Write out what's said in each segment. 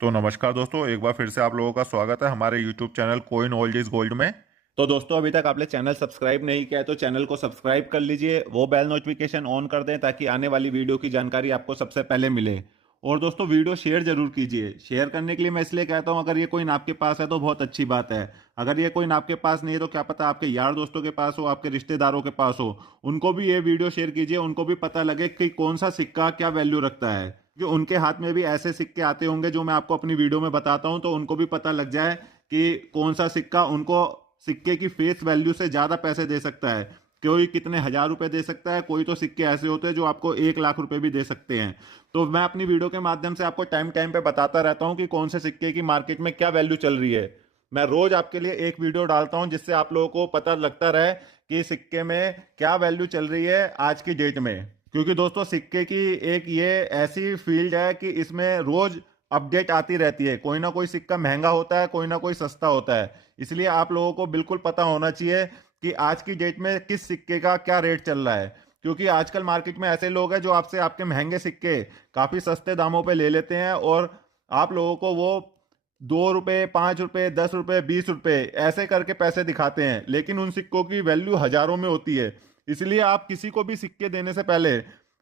तो नमस्कार दोस्तों, एक बार फिर से आप लोगों का स्वागत है हमारे YouTube channel coin old is gold में। तो दोस्तों अभी तक आपने चैनल सब्सक्राइब नहीं किया है तो चैनल को सब्सक्राइब कर लीजिए, वो बेल नोटिफिकेशन ऑन कर दें ताकि आने वाली वीडियो की जानकारी आपको सबसे पहले मिले। और दोस्तों वीडियो शेयर जरूर कीजिए। शेयर करने के लिए मैं इसलिए कहता हूं, अगर ये कोइन आपके पास है तो बहुत अच्छी बात है। अगर ये कोइन आपके पास नहीं है तो क्या पता आपके यार दोस्तों के पास हो, आपके रिश्तेदारों के पास हो, उनको भी ये वीडियो शेयर कीजिए। उनको भी पता लगे कि कौन सा सिक्का क्या वैल्यू रखता है, क्योंकि उनके हाथ में भी ऐसे सिक्के आते होंगे जो मैं आपको अपनी वीडियो में बताता हूं, तो उनको भी पता लग जाए कि कौन सा सिक्का उनको सिक्के की फेस वैल्यू से ज्यादा पैसे दे सकता है। कोई कितने हजार रुपए दे सकता है, कोई तो सिक्के ऐसे होते हैं जो आपको 1 लाख रुपए भी दे सकते हैं। तो मैं अपनी वीडियो के माध्यम से आपको टाइम टाइम पे बताता रहता हूं कि कौन से सिक्के की मार्केट में क्या वैल्यू चल रही है। मैं रोज आपके लिए एक वीडियो डालता हूं जिससे आप लोगों को पता लगता रहे कि सिक्के में क्या वैल्यू चल रही है आज की डेट में। क्योंकि दोस्तों सिक्के की एक ये ऐसी फील्ड है कि इसमें रोज अपडेट आती रहती है। कोई ना कोई सिक्का महंगा होता है, कोई ना कोई सस्ता होता है। इसलिए आप लोगों को बिल्कुल पता होना चाहिए कि आज की डेट में किस सिक्के का क्या रेट चल रहा है। क्योंकि आजकल मार्केट में ऐसे लोग हैं जो आपसे आपके महंगे सिक्के काफी सस्ते दामों पे ले लेते हैं और आप लोगों को वो 2 रुपए, 5 रुपए, 10 रुपए, 20 रुपए ऐसे करके पैसे दिखाते हैं, लेकिन उन सिक्कों की वैल्यू हजारों में होती है। इसलिए आप किसी को भी सिक्के देने से पहले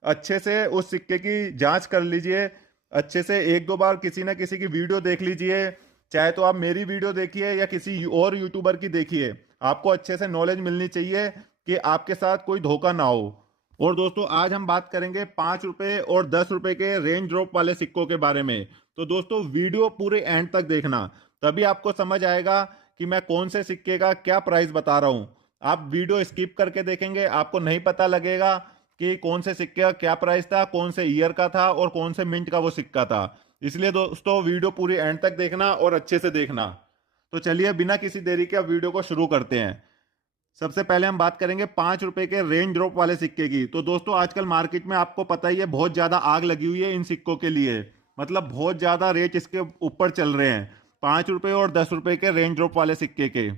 अच्छे से उस सिक्के की जांच कर लीजिए। अच्छे से एक दो बार किसी ना किसी की वीडियो देख लीजिए। चाहे तो आप मेरी वीडियो देखिए या किसी और यूट्यूबर की देखिए। आपको अच्छे से नॉलेज मिलनी चाहिए कि आपके साथ कोई धोखा ना हो। और दोस्तों आज हम बात करेंगे 5 रुपए और 10 रुपए के रेंज ड्रॉप वाले सिक्कों के बारे में। तो दोस्तों वीडियो पूरे एंड तक देखना, तभी आपको समझ आएगा कि मैं कौन से सिक्के का क्या प्राइस बता रहा हूं। आप वीडियो स्किप करके देखेंगे, आपको नहीं पता लगेगा कि कौन से सिक्के का क्या प्राइस था, कौन से ईयर का था और कौन से मिंट का वो सिक्का था। इसलिए दोस्तों वीडियो पूरी एंड तक देखना और अच्छे से देखना। तो चलिए बिना किसी देरी के अब वीडियो को शुरू करते हैं। सबसे पहले हम बात करेंगे 5 रुपए के रेन ड्रॉप वाले सिक्के की। तो दोस्तों आजकल मार्केट में आपको पता ही है बहुत ज्यादा आग लगी हुई है इन सिक्कों के लिए। मतलब बहुत ज्यादा रेट इसके ऊपर चल रहे हैं, 5 रुपए और 10 रुपए के रेन ड्रॉप वाले सिक्के के।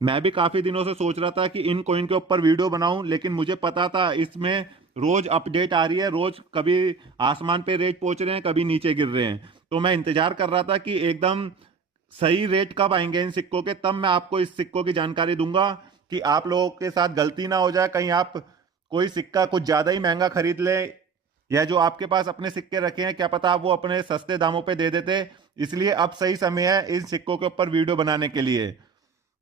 मैं भी काफी दिनों से सोच रहा था कि इन कॉइन के ऊपर वीडियो बनाऊं, लेकिन मुझे पता था इसमें रोज अपडेट आ रही है, रोज कभी आसमान पे रेट पहुंच रहे हैं, कभी नीचे गिर रहे हैं। तो मैं इंतजार कर रहा था कि एकदम सही रेट कब आएंगे इन सिक्कों के, तब मैं आपको इस सिक्कों की जानकारी दूंगा कि आप लोगों के साथ गलती ना हो जाए। कहीं आप कोई सिक्का कुछ ज्यादा ही महंगा खरीद लें, या जो आपके पास अपने सिक्के रखे हैं क्या पता आप वो अपने सस्ते दामों पे दे देते। इसलिए अब सही समय है इन सिक्कों के ऊपर वीडियो बनाने के लिए।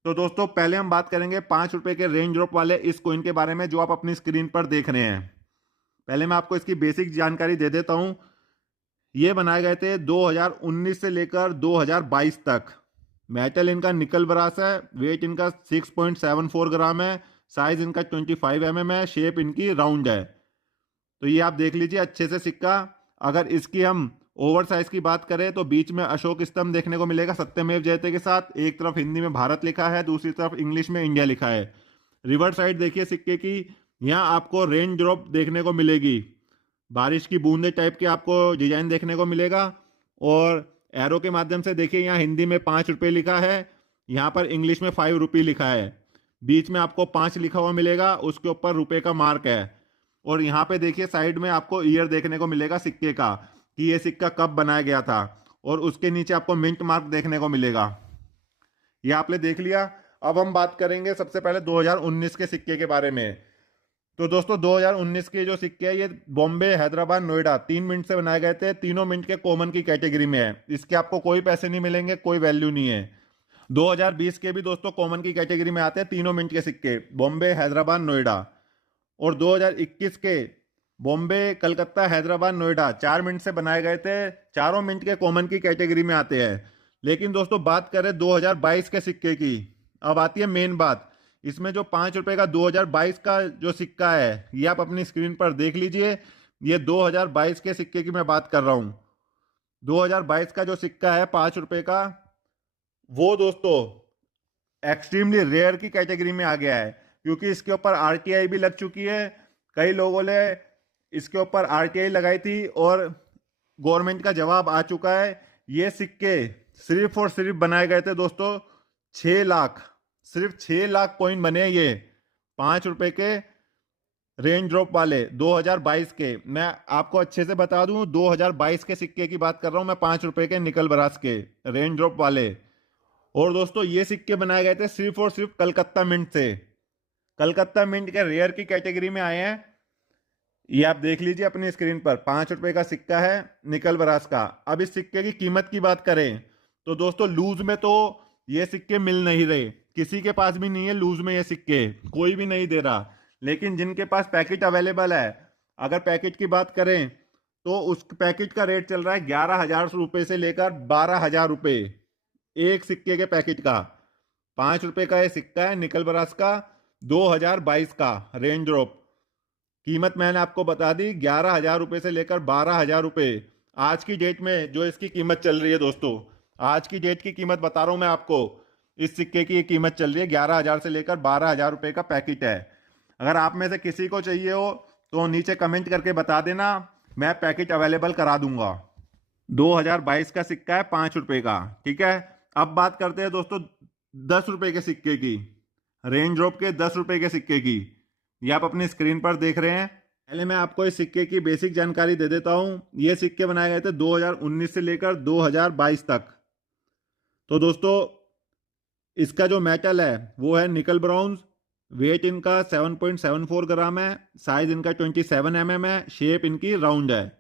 तो दोस्तों पहले हम बात करेंगे 5 रुपए के रेंज ड्रॉप वाले इस कॉइन के बारे में जो आप अपनी स्क्रीन पर देख रहे हैं। पहले मैं आपको इसकी बेसिक जानकारी दे देता हूं। ये बनाए गए थे 2019 से लेकर 2022 तक। मेटल इनका निकल ब्रास है। वेट इनका 6.74 ग्राम है। साइज इनका 25 mm है। शेप इनकी राउंड है। तो ये आप देख लीजिए अच्छे से सिक्का। अगर इसकी हम ओवर साइज की बात करें तो बीच में अशोक स्तंभ देखने को मिलेगा सत्यमेव जयते के साथ। एक तरफ हिंदी में भारत लिखा है, दूसरी तरफ इंग्लिश में इंडिया लिखा है। रिवर्स साइड देखिए सिक्के की, यहाँ आपको रेन ड्रॉप देखने को मिलेगी। बारिश की बूंदे टाइप के आपको डिजाइन देखने को मिलेगा। और एरो के माध्यम से देखिए, यहाँ हिंदी में 5 रुपए लिखा है, यहाँ पर इंग्लिश में 5 रुपी लिखा है। बीच में आपको 5 लिखा हुआ मिलेगा, उसके ऊपर रुपए का मार्क है। और यहाँ पे देखिए साइड में आपको ईयर देखने को मिलेगा सिक्के का कि ये सिक्का कब बनाया गया था। और उसके नीचे आपको मिंट मार्क देखने को मिलेगा। ये आपने देख लिया। अब हम बात करेंगे सबसे पहले 2019 के सिक्के के बारे में। तो दोस्तों 2019 के जो सिक्के हैं ये बॉम्बे, हैदराबाद, नोएडा 3 मिनट से बनाए गए थे। तीनों मिनट के कॉमन की कैटेगरी में है। इसके आपको कोई पैसे नहीं मिलेंगे, कोई वैल्यू नहीं है। 2020 के भी दोस्तों कॉमन की कैटेगरी में आते हैं तीनों मिनट के सिक्के, बॉम्बे, हैदराबाद, नोएडा। और 2021 के बॉम्बे, कलकत्ता, हैदराबाद, नोएडा 4 मिनट से बनाए गए थे। चारों मिनट के कॉमन की कैटेगरी में आते हैं। लेकिन दोस्तों बात करें 2022 के सिक्के की, अब आती है मेन बात। इसमें जो 5 रुपए का 2022 का जो सिक्का है ये आप अपनी स्क्रीन पर देख लीजिए। ये 2022 के सिक्के की मैं बात कर रहा हूं। 2022 का जो सिक्का है 5 रुपए का, वो दोस्तों एक्सट्रीमली रेयर की कैटेगरी में आ गया है। क्योंकि इसके ऊपर आरटीआई भी लग चुकी है। कई लोगों ने इसके ऊपर आरटीआई लगाई थी और गवर्नमेंट का जवाब आ चुका है। ये सिक्के सिर्फ और सिर्फ बनाए गए थे दोस्तों 6 लाख, सिर्फ 6 लाख कॉइन बने ये 5 रुपए के रेन ड्रॉप वाले 2022 के, मैं आपको अच्छे से बता दूं, 2022 के सिक्के की बात कर रहा हूं मैं, 5 रुपए के निकल बरास के रेन ड्रॉप वाले। और दोस्तों ये सिक्के बनाए गए थे सिर्फ और सिर्फ कलकत्ता मिंट से। कलकत्ता मिंट के रेयर की कैटेगरी में आए हैं। ये आप देख लीजिए अपनी स्क्रीन पर, 5 रुपए का सिक्का है निकल बरास का। अब इस सिक्के की कीमत की बात करें तो दोस्तों लूज में तो ये सिक्के मिल नहीं रहे, किसी के पास भी नहीं है लूज में ये सिक्के, कोई भी नहीं दे रहा। लेकिन जिनके पास पैकेट अवेलेबल है, अगर पैकेट की बात करें तो उस पैकेट का रेट चल रहा है 11,000 रुपये से लेकर 12,000 रुपये एक सिक्के के पैकेट का। 5 रुपए का ये सिक्का है निकल बरास का, 2022 का रेन ड्रॉप। कीमत मैंने आपको बता दी 11,000 रुपये से लेकर 12,000 रुपये आज की डेट में जो इसकी कीमत चल रही है दोस्तों। आज की डेट की कीमत बता रहा हूं मैं आपको, इस सिक्के की ये कीमत चल रही है 11,000 से लेकर 12,000 रुपये का पैकेट है। अगर आप में से किसी को चाहिए हो तो नीचे कमेंट करके बता देना, मैं पैकेट अवेलेबल करा दूंगा। 2022 का सिक्का है 5 रुपए का, ठीक है। अब बात करते हैं दोस्तों 10 रुपए के सिक्के की, रेन ड्रॉप के 10 रुपए के सिक्के की। ये आप अपनी स्क्रीन पर देख रहे हैं। पहले मैं आपको इस सिक्के की बेसिक जानकारी दे देता हूं। ये सिक्के बनाए गए थे 2019 से लेकर 2022 तक। तो दोस्तों इसका जो मेटल है वो है निकल ब्राउन्स। वेट इनका 7.74 ग्राम है। साइज इनका 27 है। शेप इनकी राउंड है।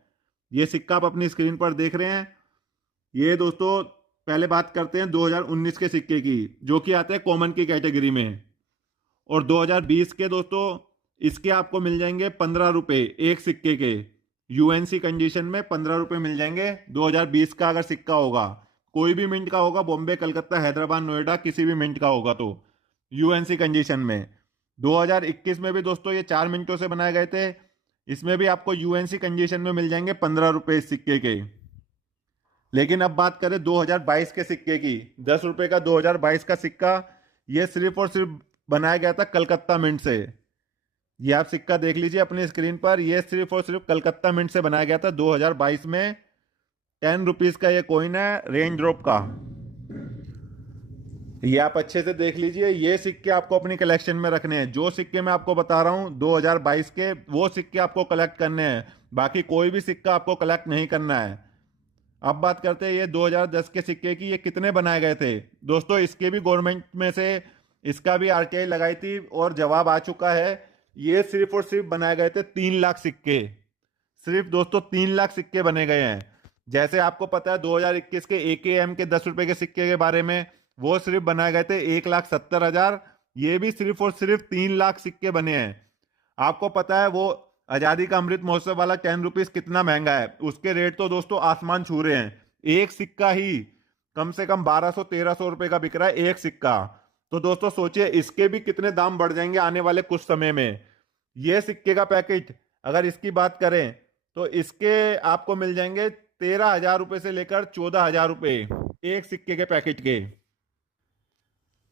ये सिक्का आप अपनी स्क्रीन पर देख रहे हैं। ये दोस्तों पहले बात करते हैं 2019 के सिक्के की, जो कि आते हैं कॉमन की कैटेगरी में। और 2020 के दोस्तों इसके आपको मिल जाएंगे 15 रुपए एक सिक्के के, यूएनसी कंडीशन में 15 रुपए मिल जाएंगे। 2020 का अगर सिक्का होगा, कोई भी मिंट का होगा, बॉम्बे, कलकत्ता, हैदराबाद, नोएडा, किसी भी मिंट का होगा तो यूएनसी कंडीशन में। 2021 में भी दोस्तों ये 4 मिनटों से बनाए गए थे, इसमें भी आपको यूएनसी कंडीशन में मिल जाएंगे 15 रुपए इस सिक्के के। लेकिन अब बात करें 2022 के सिक्के की, 10 रुपए का 2022 का सिक्का, ये सिर्फ और सिर्फ बनाया गया था कलकत्ता मिंट से। ये आप सिक्का देख लीजिए अपनी स्क्रीन पर, ये सिर्फ और सिर्फ कलकत्ता मिंट से बनाया गया था 2022 में। 10 रुपीज का ये कॉइन है रेन ड्रॉप का। ये आप अच्छे से देख लीजिए। ये सिक्के आपको अपनी कलेक्शन में रखने हैं। जो सिक्के मैं आपको बता रहा हूं 2022 के, वो सिक्के आपको कलेक्ट करने हैं, बाकी कोई भी सिक्का आपको कलेक्ट नहीं करना है। अब बात करते हैं ये 2010 के सिक्के की, ये कितने बनाए गए थे दोस्तों। इसके भी गवर्नमेंट में से इसका भी आरटीआई लगाई थी और जवाब आ चुका है। ये सिर्फ और सिर्फ बनाए गए थे 3 लाख सिक्के। सिर्फ दोस्तों 3 लाख सिक्के बने गए हैं। जैसे आपको पता है 2021 के AKM के 10 रुपए के सिक्के के बारे में, वो सिर्फ बनाए गए थे 1,70,000। ये भी सिर्फ और सिर्फ 3 लाख सिक्के बने हैं। आपको पता है वो आजादी का अमृत महोत्सव वाला 10 रुपीज कितना महंगा है, उसके रेट तो दोस्तों आसमान छू रहे हैं। एक सिक्का ही कम से कम 1,200-1,300 रुपए का बिक रहा है एक सिक्का। तो दोस्तों सोचिए इसके भी कितने दाम बढ़ जाएंगे आने वाले कुछ समय में। ये सिक्के का पैकेट अगर इसकी बात करें तो इसके आपको मिल जाएंगे 13,000 रुपए से लेकर 14,000 रुपए एक सिक्के के पैकेट के।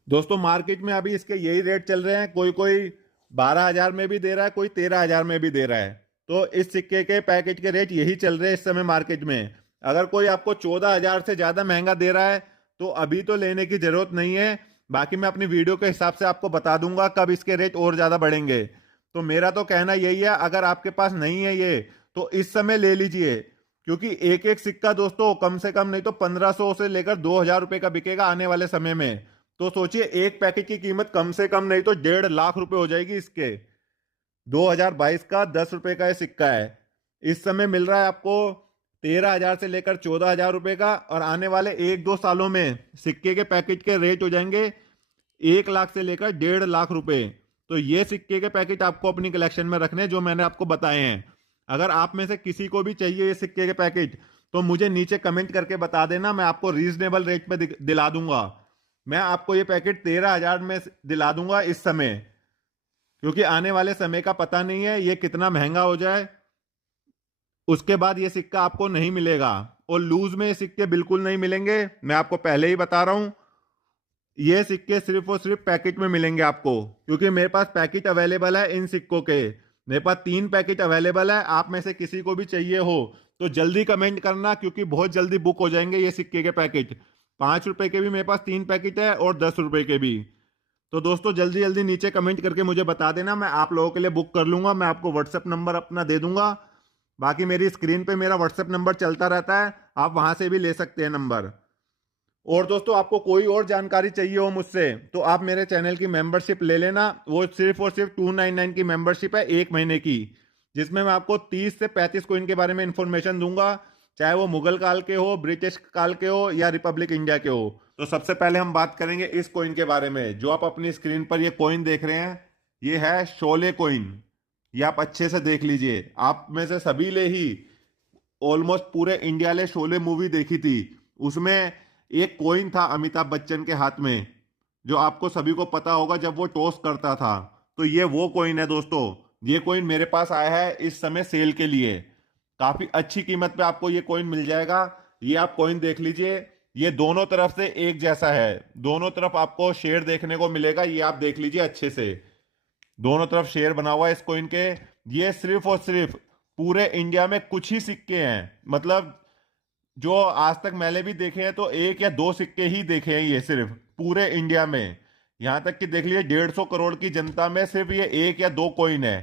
दोस्तों मार्केट में अभी इसके यही रेट चल रहे हैं। कोई कोई 12,000 में भी दे रहा है, कोई 13,000 में भी दे रहा है। तो इस सिक्के के पैकेट के रेट यही चल रहे हैं इस समय मार्केट में। अगर कोई आपको 14,000 से ज्यादा महंगा दे रहा है तो अभी तो लेने की जरूरत नहीं है। बाकी मैं अपनी वीडियो के हिसाब से आपको बता दूंगा कब इसके रेट और ज्यादा बढ़ेंगे। तो मेरा तो कहना यही है, अगर आपके पास नहीं है ये तो इस समय ले लीजिए, क्योंकि एक एक सिक्का दोस्तों कम से कम नहीं तो 1,500 से लेकर 2,000 रुपए का बिकेगा आने वाले समय में। तो सोचिए एक पैकेट की कीमत कम से कम नहीं तो 1.5 लाख रुपए हो जाएगी इसके। 2022 का 10 रुपए का ये सिक्का है, इस समय मिल रहा है आपको 13,000 से लेकर 14,000 रुपए का। और आने वाले 1-2 सालों में सिक्के के पैकेट के रेट हो जाएंगे 1 लाख से लेकर 1.5 लाख रुपए। तो ये सिक्के के पैकेट आपको अपनी कलेक्शन में रखने जो मैंने आपको बताए हैं। अगर आप में से किसी को भी चाहिए ये सिक्के के पैकेट तो मुझे नीचे कमेंट करके बता देना, मैं आपको रीजनेबल रेट पे दिला दूंगा। मैं आपको ये पैकेट 13,000 में दिला दूंगा इस समय, क्योंकि आने वाले समय का पता नहीं है ये कितना महंगा हो जाए, उसके बाद ये सिक्का आपको नहीं मिलेगा। और लूज में ये सिक्के बिल्कुल नहीं मिलेंगे, मैं आपको पहले ही बता रहा हूं। ये सिक्के सिर्फ और सिर्फ पैकेट में मिलेंगे आपको, क्योंकि मेरे पास पैकेट अवेलेबल है इन सिक्कों के। मेरे पास 3 पैकेट अवेलेबल है। आप में से किसी को भी चाहिए हो तो जल्दी कमेंट करना, क्योंकि बहुत जल्दी बुक हो जाएंगे ये सिक्के के पैकेट। 5 रुपए के भी मेरे पास 3 पैकेट है और 10 रुपए के भी। तो दोस्तों जल्दी जल्दी नीचे कमेंट करके मुझे बता देना, मैं आप लोगों के लिए बुक कर लूंगा। मैं आपको व्हाट्सएप नंबर अपना दे दूंगा। बाकी मेरी स्क्रीन पे मेरा व्हाट्सएप नंबर चलता रहता है, आप वहां से भी ले सकते हैं नंबर। और दोस्तों आपको कोई और जानकारी चाहिए हो मुझसे तो आप मेरे चैनल की मेंबरशिप ले लेना। वो सिर्फ और सिर्फ 299 की मेंबरशिप है, 1 महीने की, जिसमें मैं आपको 30 से 35 कोइन के बारे में इंफॉर्मेशन दूंगा, चाहे वो मुगल काल के हो, ब्रिटिश काल के हो या रिपब्लिक इंडिया के हो। तो सबसे पहले हम बात करेंगे इस कोइन के बारे में। जो आप अपनी स्क्रीन पर ये कोइन देख रहे हैं, ये है शोले कोइन। ये आप अच्छे से देख लीजिए। आप में से सभी ले ही ऑलमोस्ट पूरे इंडिया ने शोले मूवी देखी थी। उसमें एक कॉइन था अमिताभ बच्चन के हाथ में, जो आपको सभी को पता होगा जब वो टॉस करता था। तो ये वो कॉइन है दोस्तों। ये कॉइन मेरे पास आया है इस समय सेल के लिए। काफी अच्छी कीमत पे आपको ये कॉइन मिल जाएगा। ये आप कॉइन देख लीजिए। ये दोनों तरफ से एक जैसा है, दोनों तरफ आपको शेड देखने को मिलेगा। ये आप देख लीजिए अच्छे से, दोनों तरफ शेयर बना हुआ है इस कॉइन के। ये सिर्फ और सिर्फ पूरे इंडिया में कुछ ही सिक्के हैं, मतलब जो आज तक मैंने भी देखे हैं तो 1 या 2 सिक्के ही देखे हैं ये सिर्फ पूरे इंडिया में। यहां तक कि देख लीजिए 150 करोड़ की जनता में सिर्फ ये 1 या 2 कॉइन है।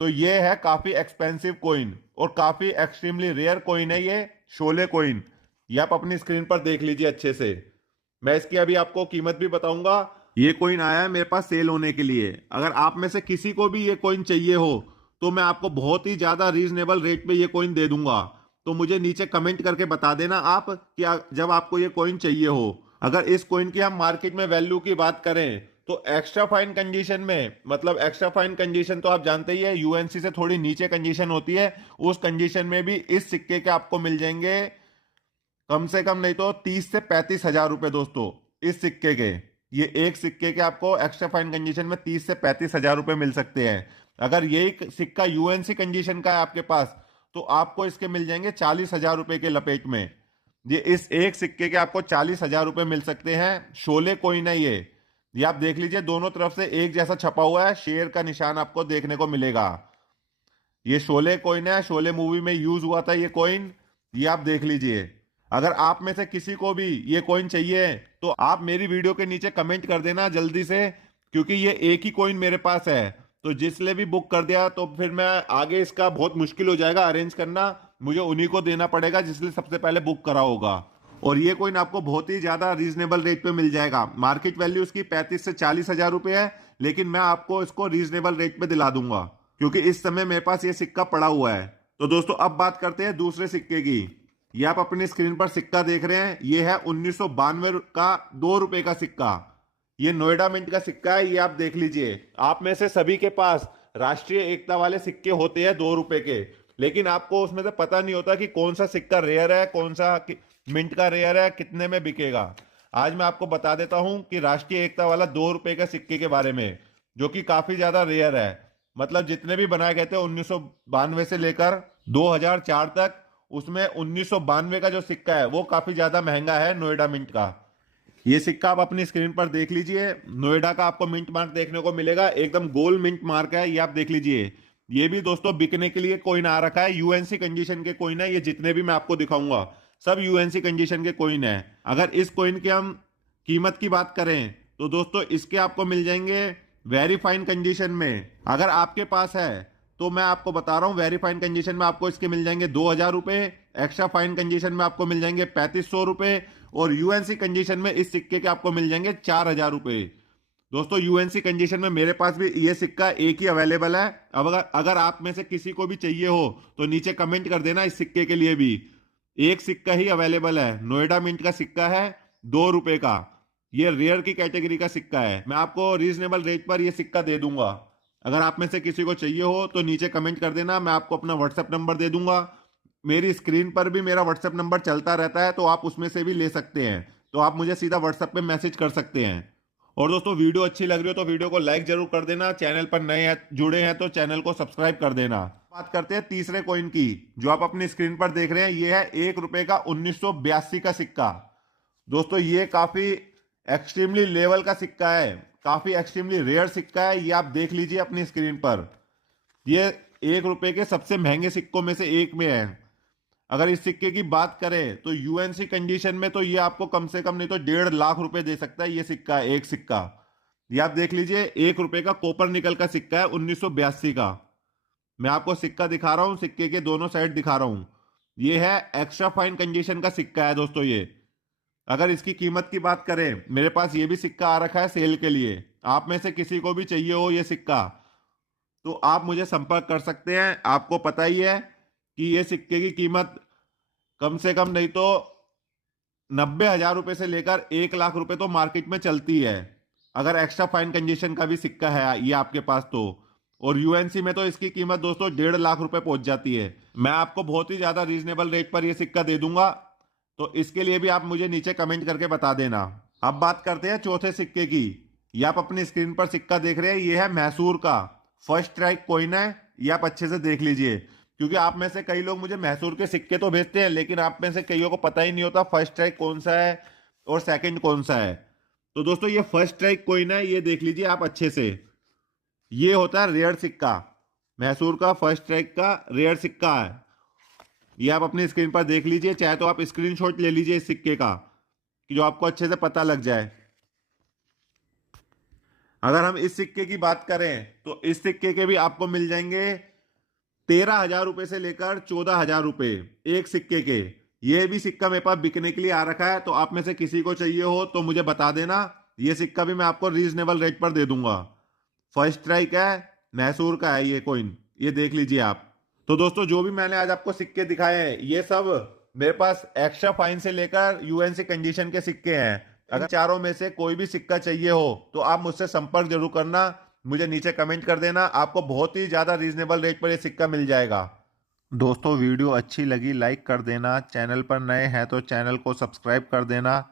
तो ये है काफी एक्सपेंसिव कॉइन और काफी एक्सट्रीमली रेयर कॉइन है ये शोले कॉइन। ये आप अपनी स्क्रीन पर देख लीजिए अच्छे से। मैं इसकी अभी आपको कीमत भी बताऊंगा। ये कॉइन आया है मेरे पास सेल होने के लिए। अगर आप में से किसी को भी ये कॉइन चाहिए हो तो मैं आपको बहुत ही ज्यादा रीजनेबल रेट पे ये कॉइन दे दूंगा। तो मुझे नीचे कमेंट करके बता देना आप कि जब आपको ये कॉइन चाहिए हो। अगर इस कॉइन की हम मार्केट में वैल्यू की बात करें तो एक्स्ट्रा फाइन कंडीशन में, मतलब एक्स्ट्रा फाइन कंडीशन तो आप जानते ही है यूएनसी से थोड़ी नीचे कंडीशन होती है, उस कंडीशन में भी इस सिक्के के आपको मिल जाएंगे कम से कम नहीं तो 30 से 35 हजार रुपए दोस्तों इस सिक्के के। ये एक सिक्के के आपको एक्स्ट्रा फाइन कंडीशन में 30 से 35 हजार रुपए मिल सकते हैं। अगर यही सिक्का यूएनसी कंडीशन का है आपके पास तो आपको इसके मिल जाएंगे 40 हजार रुपए के लपेट में। ये इस एक सिक्के के आपको 40 हजार रुपए मिल सकते हैं। शोले कॉइन है ये आप देख लीजिए, दोनों तरफ से एक जैसा छपा हुआ है, शेर का निशान आपको देखने को मिलेगा। ये शोले कॉइन है, शोले मूवी में यूज हुआ था ये कॉइन। ये आप देख लीजिए। अगर आप में से किसी को भी ये कॉइन चाहिए तो आप मेरी वीडियो के नीचे कमेंट कर देना जल्दी से, क्योंकि ये एक ही कॉइन मेरे पास है। तो जिसने भी बुक कर दिया तो फिर मैं आगे इसका बहुत मुश्किल हो जाएगा अरेंज करना, मुझे उन्हीं को देना पड़ेगा जिसने सबसे पहले बुक करा होगा। और ये कॉइन आपको बहुत ही ज्यादा रीजनेबल रेट पे मिल जाएगा। मार्केट वैल्यू इसकी 35 से 40 हजार रुपए है, लेकिन मैं आपको इसको रीजनेबल रेट पे दिला दूंगा क्योंकि इस समय मेरे पास ये सिक्का पड़ा हुआ है। तो दोस्तों अब बात करते हैं दूसरे सिक्के की। ये आप अपनी स्क्रीन पर सिक्का देख रहे हैं, ये है 1992 का 2 रुपए का सिक्का। ये नोएडा मिंट का सिक्का है। ये आप देख लीजिए। आप में से सभी के पास राष्ट्रीय एकता वाले सिक्के होते हैं 2 रुपए के, लेकिन आपको उसमें से पता नहीं होता कि कौन सा सिक्का रेयर है, कौन सा मिंट का रेयर है, कितने में बिकेगा। आज मैं आपको बता देता हूं कि राष्ट्रीय एकता वाला 2 रुपए का सिक्के के बारे में, जो कि काफी ज्यादा रेयर है। मतलब जितने भी बनाए गए थे 1992 से लेकर 2004 तक, उसमें 1992 का जो सिक्का है वो काफी ज्यादा महंगा है नोएडा मिंट का। ये सिक्का आप अपनी स्क्रीन पर देख लीजिए। नोएडा का आपको मिंट मार्क देखने को मिलेगा, एकदम गोल मिंट मार्क है। ये आप देख लीजिए। ये भी दोस्तों बिकने के लिए कोइन आ रखा है, यूएनसी कंडीशन के कोइन है। ये जितने भी मैं आपको दिखाऊंगा सब यूएनसी कंडीशन के कोइन है। अगर इस कोइन की हम कीमत की बात करें तो दोस्तों इसके आपको मिल जाएंगे वेरी फाइन कंडीशन में। अगर आपके पास है तो मैं आपको बता रहा हूं वेरी फाइन कंडीशन में आपको इसके मिल जाएंगे 2000 रुपए, एक्स्ट्रा फाइन कंडीशन में आपको मिल जाएंगे 3500 रुपए, और यूएनसी कंडीशन में इस सिक्के के आपको मिल जाएंगे 4000 रुपए। दोस्तों यूएनसी कंडीशन में मेरे पास भी ये सिक्का एक ही अवेलेबल है। अब अगर आप में से किसी को भी चाहिए हो तो नीचे कमेंट कर देना। इस सिक्के के लिए भी एक सिक्का ही अवेलेबल है, नोएडा मिंट का सिक्का है 2 रुपए का। ये रेयर की कैटेगरी का सिक्का है। मैं आपको रीजनेबल रेट पर ये सिक्का दे दूंगा। अगर आप में से किसी को चाहिए हो तो नीचे कमेंट कर देना, मैं आपको अपना व्हाट्सएप नंबर दे दूंगा। मेरी स्क्रीन पर भी मेरा व्हाट्सएप नंबर चलता रहता है, तो आप उसमें से भी ले सकते हैं। तो आप मुझे सीधा व्हाट्सएप पे मैसेज कर सकते हैं। और दोस्तों वीडियो अच्छी लग रही हो तो वीडियो को लाइक जरूर कर देना। चैनल पर नए हैं जुड़े हैं तो चैनल को सब्सक्राइब कर देना। बात करते हैं तीसरे कॉइन की, जो आप अपनी स्क्रीन पर देख रहे हैं। ये है 1 रुपए का 1982 का सिक्का। दोस्तों ये काफी एक्सट्रीमली लेवल का सिक्का है, काफी एक्सट्रीमली रेयर सिक्का है। ये आप देख लीजिए अपनी स्क्रीन पर। ये 1 रुपए के सबसे महंगे सिक्कों में से एक में है। अगर इस सिक्के की बात करें तो यूएनसी कंडीशन में तो ये आपको कम से कम नहीं तो 1.5 लाख रुपए दे सकता है ये सिक्का, एक सिक्का। ये आप देख लीजिए, 1 रुपए का कॉपर निकल का सिक्का है 1982 का। मैं आपको सिक्का दिखा रहा हूं, सिक्के के दोनों साइड दिखा रहा हूं। ये है एक्स्ट्रा फाइन कंडीशन का सिक्का है दोस्तों ये। अगर इसकी कीमत की बात करें, मेरे पास ये भी सिक्का आ रखा है सेल के लिए। आप में से किसी को भी चाहिए हो ये सिक्का तो आप मुझे संपर्क कर सकते हैं। आपको पता ही है कि ये सिक्के की कीमत कम से कम नहीं तो 90,000 रुपए से लेकर 1 लाख रुपए तो मार्केट में चलती है, अगर एक्स्ट्रा फाइन कंडीशन का भी सिक्का है ये आपके पास तो। और यूएनसी में तो इसकी कीमत दोस्तों 1.5 लाख रुपए पहुंच जाती है। मैं आपको बहुत ही ज्यादा रीजनेबल रेट पर यह सिक्का दे दूंगा, तो इसके लिए भी आप मुझे नीचे कमेंट करके बता देना। अब बात करते हैं चौथे सिक्के की। ये आप अपनी स्क्रीन पर सिक्का देख रहे हैं, ये है मैसूर का फर्स्ट स्ट्राइक कॉइन है। ये आप अच्छे से देख लीजिए, क्योंकि आप में से कई लोग मुझे मैसूर के सिक्के तो भेजते हैं, लेकिन आप में से कईयों को पता ही नहीं होता फर्स्ट स्ट्राइक कौन सा है और सेकंड कौन सा है। तो दोस्तों ये फर्स्ट स्ट्राइक कॉइन है, ये देख लीजिए आप अच्छे से। ये होता है रेयर सिक्का, मैसूर का फर्स्ट स्ट्राइक का रेयर सिक्का है। ये आप अपनी स्क्रीन पर देख लीजिए, चाहे तो आप स्क्रीनशॉट ले लीजिए इस सिक्के का, कि जो आपको अच्छे से पता लग जाए। अगर हम इस सिक्के की बात करें तो इस सिक्के के भी आपको मिल जाएंगे 13,000 रुपए से लेकर 14,000 रुपए एक सिक्के के। ये भी सिक्का मेरे पास बिकने के लिए आ रखा है, तो आप में से किसी को चाहिए हो तो मुझे बता देना। ये सिक्का भी मैं आपको रीजनेबल रेट पर दे दूंगा। फर्स्ट स्ट्राइक है, मैसूर का है ये कॉइन, ये देख लीजिए आप। तो दोस्तों जो भी मैंने आज आपको सिक्के दिखाए हैं, ये सब मेरे पास एक्स्ट्रा फाइन से लेकर यूएनसी कंडीशन के सिक्के हैं। अगर चारों में से कोई भी सिक्का चाहिए हो तो आप मुझसे संपर्क जरूर करना, मुझे नीचे कमेंट कर देना। आपको बहुत ही ज्यादा रीजनेबल रेट पर ये सिक्का मिल जाएगा। दोस्तों वीडियो अच्छी लगी लाइक कर देना, चैनल पर नए हैं तो चैनल को सब्सक्राइब कर देना।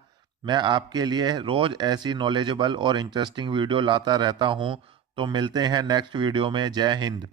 मैं आपके लिए रोज ऐसी नॉलेजेबल और इंटरेस्टिंग वीडियो लाता रहता हूं। तो मिलते हैं नेक्स्ट वीडियो में। जय हिंद।